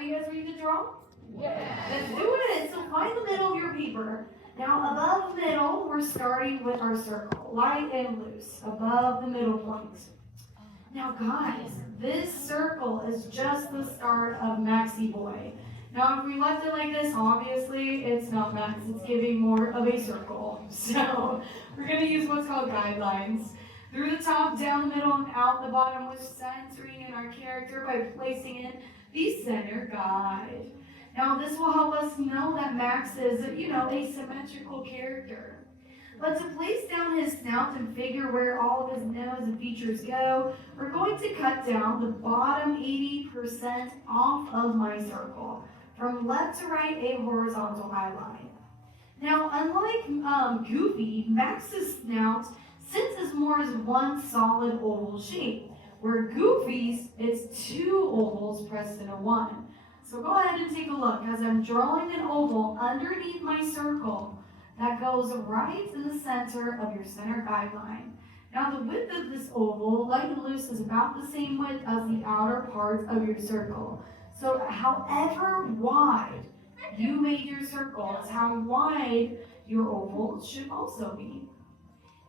Are you guys ready to draw? Yeah. Let's do it. So find the middle of your paper. Now above the middle, we're starting with our circle, light and loose, above the middle point. Now guys, this circle is just the start of Maxi Boy. Now if we left it like this, obviously it's not Max, it's giving more of a circle. So we're going to use what's called guidelines. Through the top, down the middle, and out the bottom, we're centering in our character by placing in the center guide. Now this will help us know that Max is, a symmetrical character. But to place down his snout and figure where all of his nose and features go, we're going to cut down the bottom 80% off of my circle. From left to right, a horizontal eye line. Now, unlike Goofy, Max's snout sits as more as one solid oval shape, where Goofy's, it's two ovals pressed into one. So go ahead and take a look as I'm drawing an oval underneath my circle that goes right in the center of your center guideline. Now the width of this oval, light and loose, is about the same width as the outer part of your circle. So however wide you made your circle is how wide your oval should also be.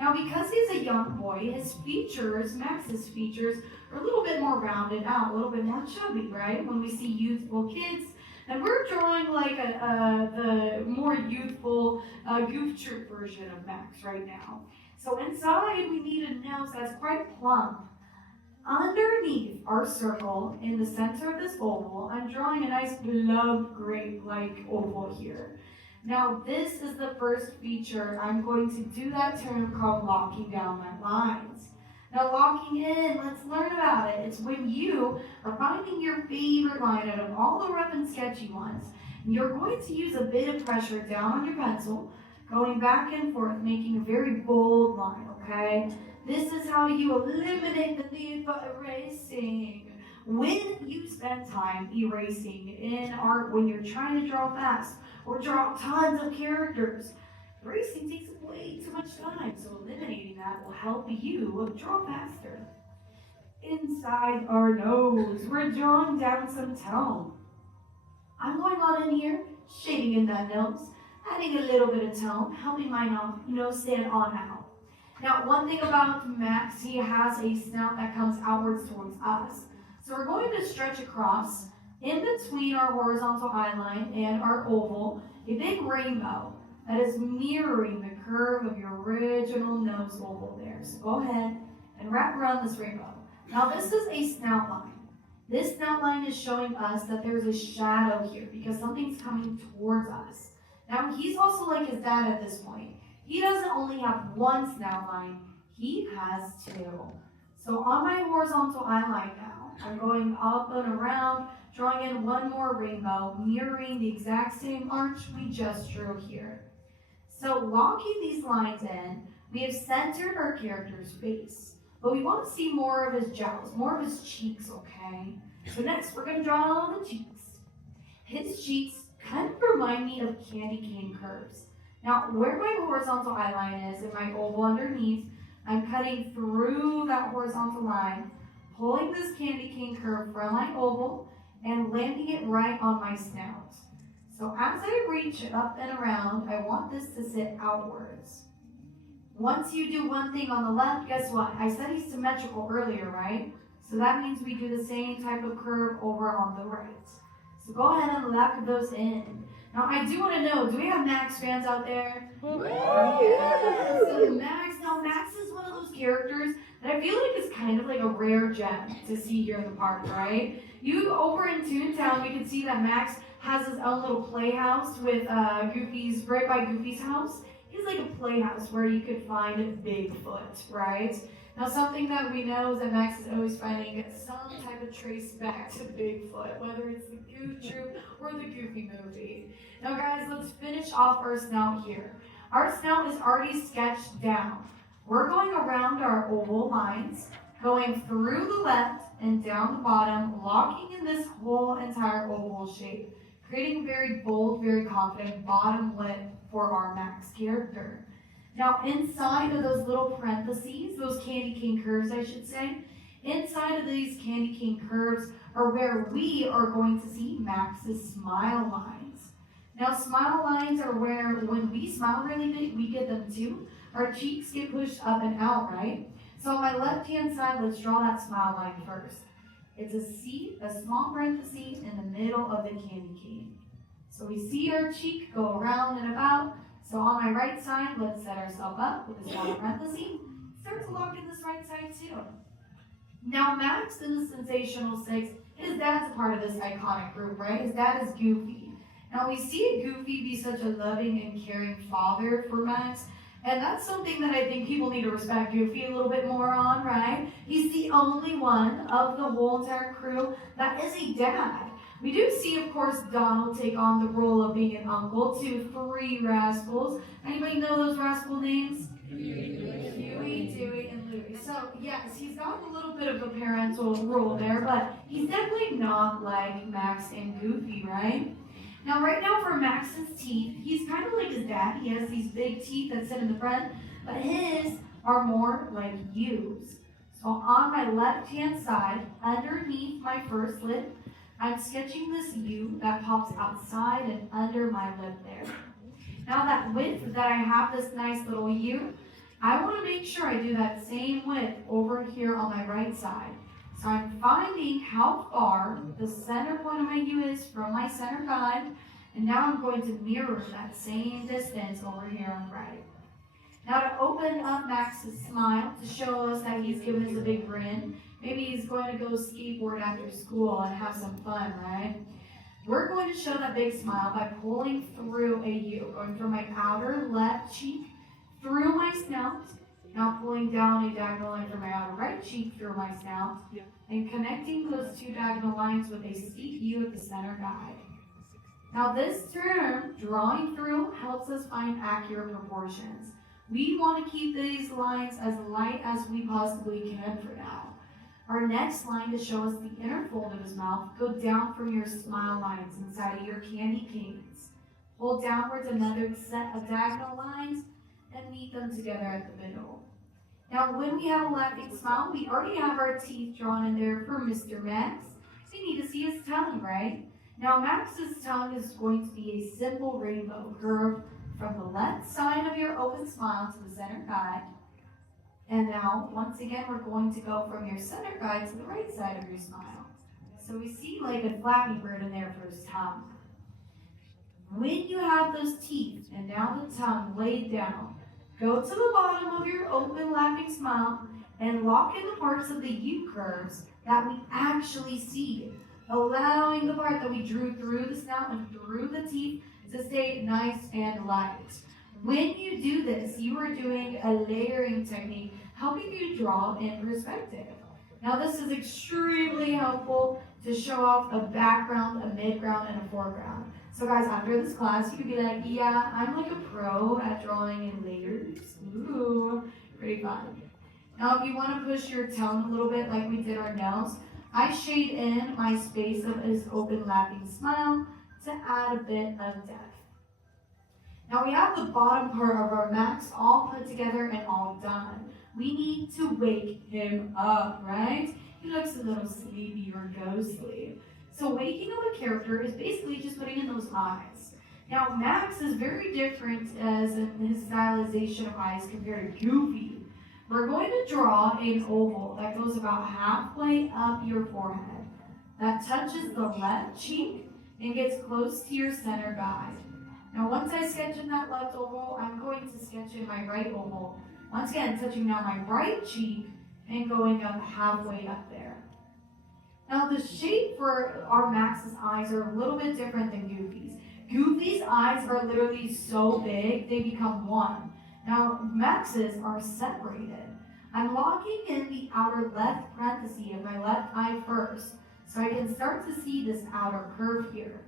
Now because he's a young boy, his features, Max's features, are a little bit more rounded out, a little bit more chubby, right? When we see youthful kids, and we're drawing like the more youthful Goof Troop version of Max right now. So inside we need a nose that's quite plump. Underneath our circle, in the center of this oval, I'm drawing a nice beloved grape-like oval here. Now this is the first feature. I'm going to do that term called locking down my lines. Now locking in, let's learn about it. It's when you are finding your favorite line out of all the rough and sketchy ones. And you're going to use a bit of pressure down on your pencil, going back and forth, making a very bold line, okay? This is how you eliminate the need for erasing. When you spend time erasing in art, when you're trying to draw fast or draw tons of characters, erasing takes way too much time, so eliminating that will help you draw faster. Inside our nose, we're drawing down some tone. I'm going on in here, shading in that nose, adding a little bit of tone, helping my nose stand on out. Now, one thing about Max, he has a snout that comes outwards towards us. So we're going to stretch across, in between our horizontal eye line and our oval, a big rainbow that is mirroring the curve of your original nose oval there. So go ahead and wrap around this rainbow. Now this is a snout line. This snout line is showing us that there's a shadow here because something's coming towards us. Now he's also like his dad at this point. He doesn't only have one snout line, he has two. So on my horizontal eye line now, I'm going up and around, drawing in one more rainbow, mirroring the exact same arch we just drew here. So locking these lines in, we have centered our character's face, but we want to see more of his jowls, more of his cheeks, okay? So next we're going to draw the cheeks. His cheeks kind of remind me of candy cane curves. Now where my horizontal eye line is and my oval underneath, I'm cutting through that horizontal line, pulling this candy cane curve from my oval and landing it right on my snout. So as I reach it up and around, I want this to sit outwards. Once you do one thing on the left, guess what? I said he's symmetrical earlier, right? So that means we do the same type of curve over on the right. So go ahead and lock those in. Now I do want to know, do we have Max fans out there? Yes! So Max is one of those characters that I feel like is kind of like a rare gem to see here in the park, right? You over in Toontown, you can see that Max has his own little playhouse with Goofy's, right by Goofy's house. He's like a playhouse where you could find Bigfoot, right? Now something that we know is that Max is always finding some type of trace back to Bigfoot, whether it's the Goof Troop or the Goofy movie. Now guys, let's finish off our snout here. Our snout is already sketched down. We're going around our oval lines, going through the left and down the bottom, locking in this whole entire oval shape, creating a very bold, very confident bottom lip for our Max character. Now inside of those little parentheses, those candy cane curves I should say, inside of these candy cane curves are where we are going to see Max's smile lines. Now, smile lines are where when we smile really big, we get them too. Our cheeks get pushed up and out, right? So on my left-hand side, let's draw that smile line first. It's a small parenthesis in the middle of the candy cane. So we see our cheek go around and about. So on my right side, let's set ourselves up with a small parenthesis. Start to lock in this right side too. Now Max in the Sensational Six, his dad's a part of this iconic group, right? His dad is Goofy. Now we see Goofy be such a loving and caring father for Max. And that's something that I think people need to respect Goofy a little bit more on, right? He's the only one of the whole entire crew that is a dad. We do see, of course, Donald take on the role of being an uncle to 3 rascals. Anybody know those rascal names? Huey, Dewey, and Louie. So, yes, he's got a little bit of a parental role there, but he's definitely not like Max and Goofy, right? Now, right now for Max's teeth, he's kind of like his dad. He has these big teeth that sit in the front, but his are more like U's. So on my left-hand side, underneath my first lip, I'm sketching this U that pops outside and under my lip there. Now that width that I have this nice little U, I want to make sure I do that same width over here on my right side. So I'm finding how far the center point of my U is from my center guide, and now I'm going to mirror that same distance over here on the right. Now to open up Max's smile, to show us that he's giving us a big grin, maybe he's going to go skateboard after school and have some fun, right? We're going to show that big smile by pulling through a U, going from my outer left cheek through my snout, now pulling down a diagonal line from my outer right cheek through my snout, and connecting those 2 diagonal lines with a steep U at the center guide. Now this term, drawing through, helps us find accurate proportions. We want to keep these lines as light as we possibly can for now. Our next line to show us the inner fold of his mouth, go down from your smile lines inside of your candy canes. Hold downwards another set of diagonal lines and meet them together at the middle. Now when we have a laughing smile, we already have our teeth drawn in there for Mr. Max. We need to see his tongue, right? Now Max's tongue is going to be a simple rainbow curve from the left side of your open smile to the center guide. And now, once again, we're going to go from your center guide to the right side of your smile. So we see like a Flappy Bird in there for his tongue. When you have those teeth and now the tongue laid down, go to the bottom of your open laughing smile and lock in the parts of the U curves that we actually see, allowing the part that we drew through the snout and through the teeth to stay nice and light. When you do this, you are doing a layering technique, helping you draw in perspective. Now this is extremely helpful to show off a background, a midground, and a foreground. So guys, after this class, you can be like, yeah, I'm like a pro at drawing in layers. Ooh, pretty fun. Now if you want to push your tone a little bit like we did our nose, I shade in my space of his open laughing smile to add a bit of depth. Now we have the bottom part of our Max all put together and all done. We need to wake him up, right? He looks a little sleepy or ghostly. So waking up a character is basically just putting in those eyes. Now Max is very different as in his stylization of eyes compared to Goofy. We're going to draw an oval that goes about halfway up your forehead, that touches the left cheek and gets close to your center guide. Now once I sketch in that left oval, I'm going to sketch in my right oval. Once again, touching now my right cheek and going up halfway up there. Now the shape for our Max's eyes are a little bit different than Goofy's. Goofy's eyes are literally so big, they become one. Now Max's are separated. I'm locking in the outer left parenthesis of my left eye first, so I can start to see this outer curve here.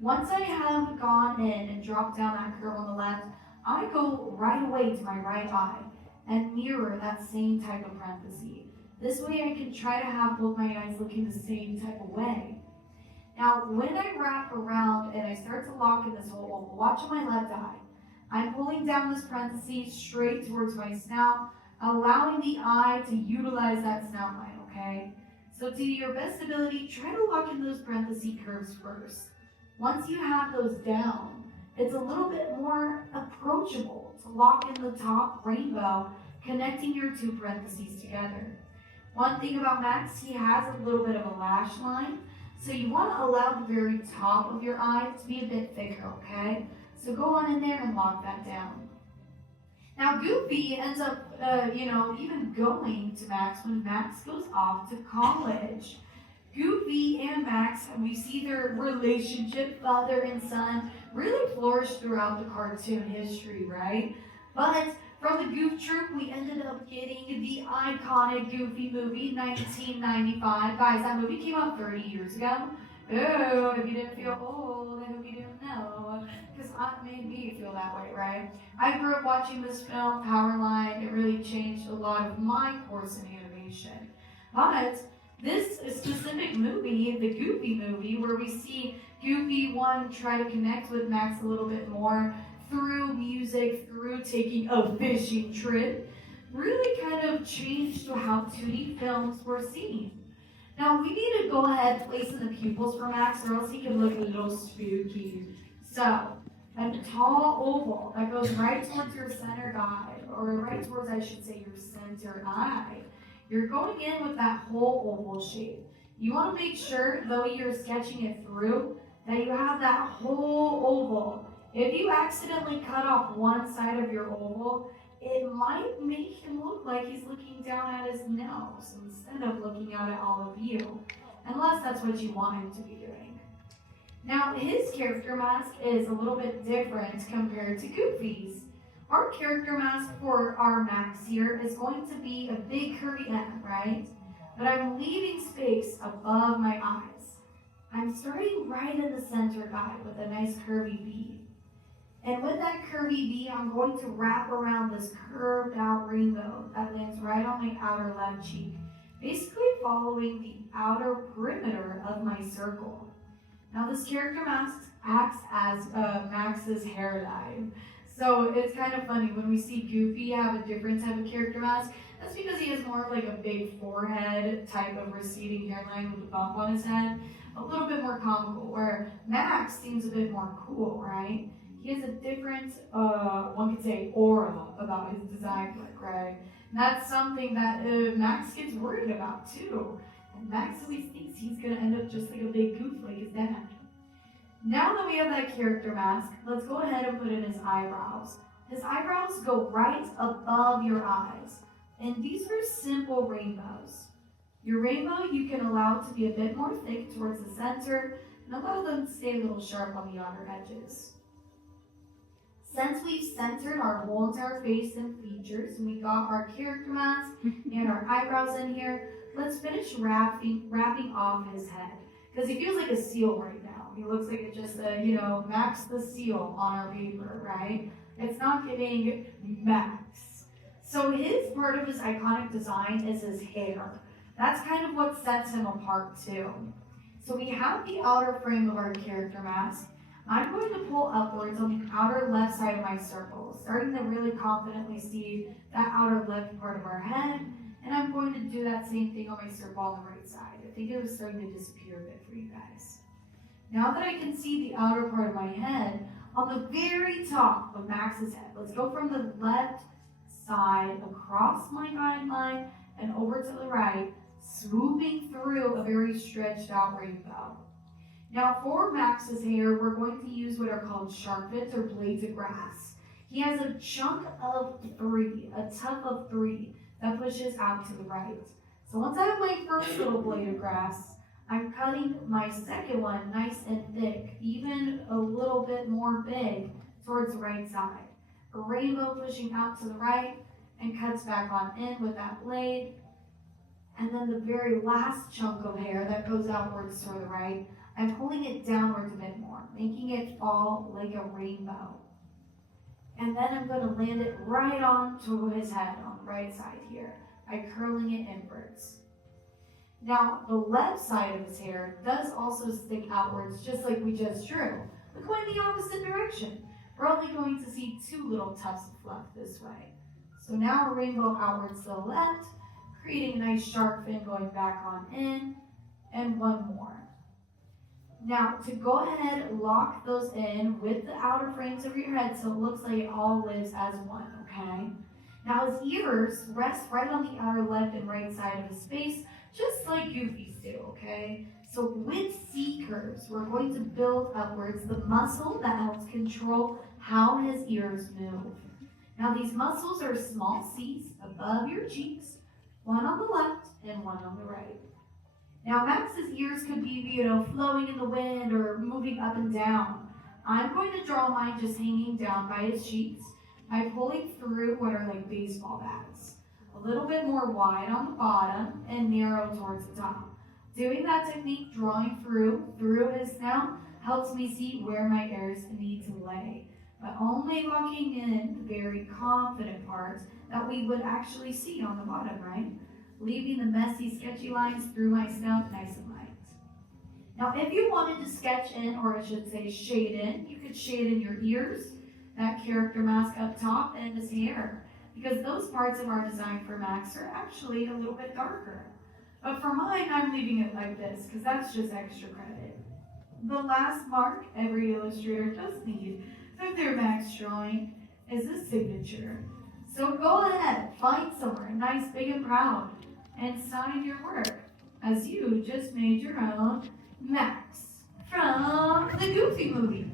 Once I have gone in and dropped down that curve on the left, I go right away to my right eye and mirror that same type of parenthesis. This way I can try to have both my eyes looking the same type of way. Now, when I wrap around and I start to lock in this whole oval, watch on my left eye. I'm pulling down this parenthesis straight towards my snout, allowing the eye to utilize that snout line, okay? So to your best ability, try to lock in those parenthesis curves first. Once you have those down, it's a little bit more approachable to lock in the top rainbow, connecting your two parentheses together. One thing about Max, he has a little bit of a lash line, so you want to allow the very top of your eye to be a bit thicker, okay? So go on in there and lock that down. Now Goofy ends up, even going to Max when Max goes off to college. Goofy and Max, we see their relationship, father and son, really flourish throughout the cartoon history, right? But from the Goof Troop, we ended up getting the iconic Goofy movie, 1995. Guys, that movie came out 30 years ago. Oh, if you didn't feel old, I hope you didn't know, because it made me feel that way, right? I grew up watching this film, Powerline. It really changed a lot of my course in animation. But this specific movie, the Goofy movie, where we see Goofy, try to connect with Max a little bit more through music, through taking a fishing trip, really kind of changed how 2D films were seen. Now, we need to go ahead and place in the pupils for Max, or else he can look a little spooky. So, a tall oval that goes right towards your center guide, or right towards, I should say, your center eye. You're going in with that whole oval shape. You want to make sure, though you're sketching it through, that you have that whole oval. If you accidentally cut off one side of your oval, it might make him look like he's looking down at his nose instead of looking out at all of you, unless that's what you want him to be doing. Now, his character mask is a little bit different compared to Goofy's. Our character mask for our Max here is going to be a big curvy M, right? But I'm leaving space above my eyes. I'm starting right in the center guide with a nice curvy V. And with that curvy V, I'm going to wrap around this curved out rainbow that lands right on my outer left cheek, basically following the outer perimeter of my circle. Now this character mask acts as Max's hair dye. So it's kind of funny when we see Goofy have a different type of character mask. That's because he has more of like a big forehead type of receding hairline with a bump on his head. A little bit more comical, where Max seems a bit more cool, right? He has a different, one could say, aura about his design work, right? And that's something that Max gets worried about too. And Max always thinks he's gonna end up just like a big goof like his dad. Now that we have that character mask, let's go ahead and put in his eyebrows. His eyebrows go right above your eyes. And these are simple rainbows. Your rainbow, you can allow it to be a bit more thick towards the center, and allow them to stay a little sharp on the outer edges. Since we've centered our whole entire face and features, and we got our character mask and our eyebrows in here, let's finish wrapping off his head. Because he feels like a seal right now. He looks like just a, Max the seal on our paper, right? It's not giving Max. So his part of his iconic design is his hair. That's kind of what sets him apart too. So we have the outer frame of our character mask. I'm going to pull upwards on the outer left side of my circle, starting to really confidently see that outer left part of our head, and I'm going to do that same thing on my circle on the right side. I think it was starting to disappear a bit for you guys. Now that I can see the outer part of my head, on the very top of Max's head, let's go from the left side across my guideline and over to the right, swooping through a very stretched out rainbow. Now for Max's hair, we're going to use what are called shark fins or blades of grass. He has a chunk of 3, a tuft of 3 that pushes out to the right. So once I have my first little blade of grass, I'm cutting my second one nice and thick, even a little bit more big towards the right side. A rainbow pushing out to the right and cuts back on in with that blade. And then the very last chunk of hair that goes outwards to the right, I'm pulling it downwards a bit more, making it fall like a rainbow. And then I'm going to land it right onto his head on the right side here by curling it inwards. Now, the left side of his hair does also stick outwards just like we just drew, but going the opposite direction. We're only going to see 2 little tufts of fluff this way. So now a rainbow outwards to the left, creating a nice shark fin going back on in, and one more. Now, to go ahead, lock those in with the outer frames of your head so it looks like it all lives as one, okay? Now, his ears rest right on the outer left and right side of his face, just like Goofy's do, okay? So with C curves, we're going to build upwards the muscle that helps control how his ears move. Now, these muscles are small C's above your cheeks, one on the left and one on the right. Now, Max's ears could be, flowing in the wind or moving up and down. I'm going to draw mine just hanging down by his cheeks by pulling through what are like baseball bats. A little bit more wide on the bottom and narrow towards the top. Doing that technique, drawing through his snout, helps me see where my ears need to lay, but only locking in the very confident parts that we would actually see on the bottom, right? Leaving the messy, sketchy lines through my snout nice and light. Now, if you wanted to sketch in, or I should say shade in, you could shade in your ears, that character mask up top, and his hair, because those parts of our design for Max are actually a little bit darker. But for mine, I'm leaving it like this, because that's just extra credit. The last mark every illustrator does need with their Max drawing is a signature. So go ahead, find somewhere nice, big, and proud, and sign your work as you just made your own Max from the Goofy movie.